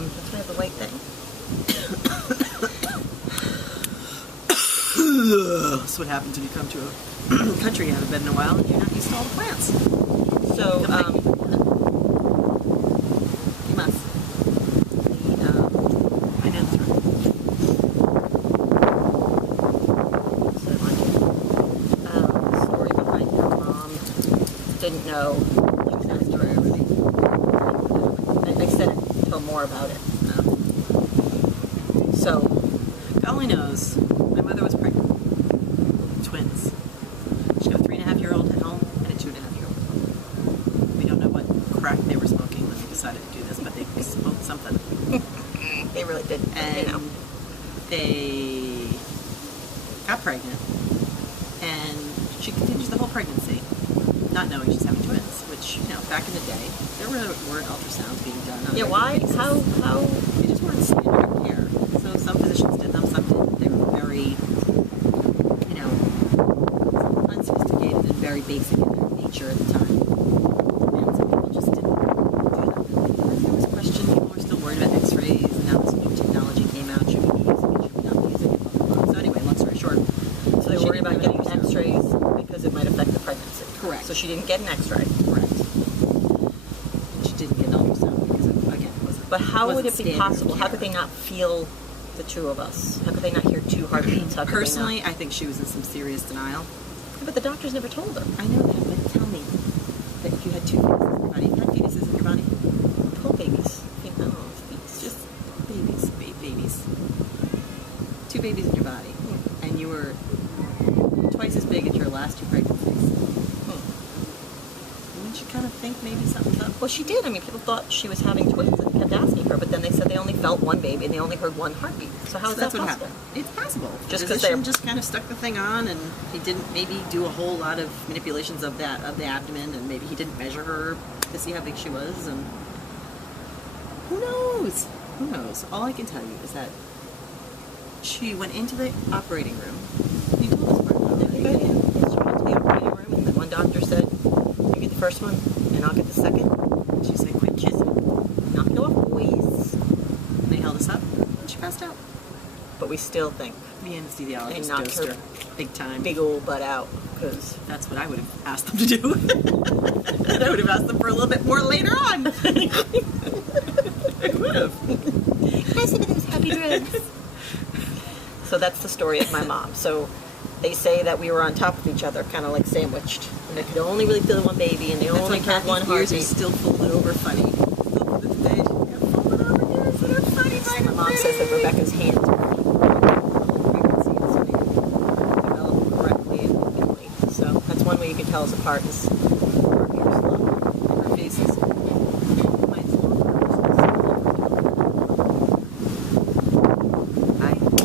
That's why I have the white thing. That's what happens when you come to a country you haven't been in a while and you're not used to all the plants. So, you must. I know that's right. the story behind how Mom didn't know exactly everything. I said it, told more about it. So, God only knows. My mother was pregnant. Twins. She got a 3.5-year-old at home and a 2.5-year-old at home. We don't know what crack they were smoking when they decided to do this, but they smoked something. they really did. And you know. they got pregnant, and she continues the whole pregnancy, not knowing she's having twins, which, you know, back in the day, there weren't ultrasounds being done on a Yeah, regular why? basis. How? They just weren't standard of care. So some physicians did them, some didn't. They were very, you know, unsophisticated and very basic in their nature at the time. And some people just didn't do them. There was question, people were still worried about x-rays, and now this new technology came out, should we be using it, should we not be using it, blah, blah, blah. So anyway, long story short. So they were worried about getting ultrasound. x-rays because it might affect the pregnancy. Correct. So she didn't get an x-ray. Correct. And she didn't get an ultrasound because it, again, wasn't. But how would it be standard possible? How care. could they not feel the two of us? How could they not hear two heartbeats? How could Personally, they not? I think she was in some serious denial. Yeah, but the doctors never told her. I know that, but tell me that if you had two fetuses in your body, you had fetuses in your body? 12 babies. Female It's just babies, babies. Two babies in your body, and you were twice as big as your last two pregnancies. Wouldn't you kind of think maybe something's up? Well, she did. I mean, people thought she was having twins and kept asking her, but then they said they only felt one baby and they only heard one heartbeat. So how is That's that what possible? happened. It's possible. Just The 'cause physician they're- just kind of stuck the thing on, and he didn't maybe do a whole lot of manipulations of the abdomen, and maybe he didn't measure her to see how big she was, and who knows? Who knows? All I can tell you is that she went into the operating room. You told this part, though, right? Yeah. She went to the operating room and the one doctor said, you get the first one and I'll get the second. She said, "Quit kissing." Knock it off, boys. And they held us up, and she passed out. But we still think The they anesthesiologist knocked dosed her her big time. big old butt out because That's what I would have asked them to do. And I would have asked them for a little bit more later on. I would have. have some of those happy drugs. So that's the story of my mom. So they say that we were on top of each other, kind of like sandwiched. And they could only really feel one baby, and they only had one Ears are heartbeat. still folded over funny. Still to this day, they're folded over ears that are funny. My mom says that Rebecca's hands were pregnancy, so they developed correctly and evenly. So that's one way you can tell us apart is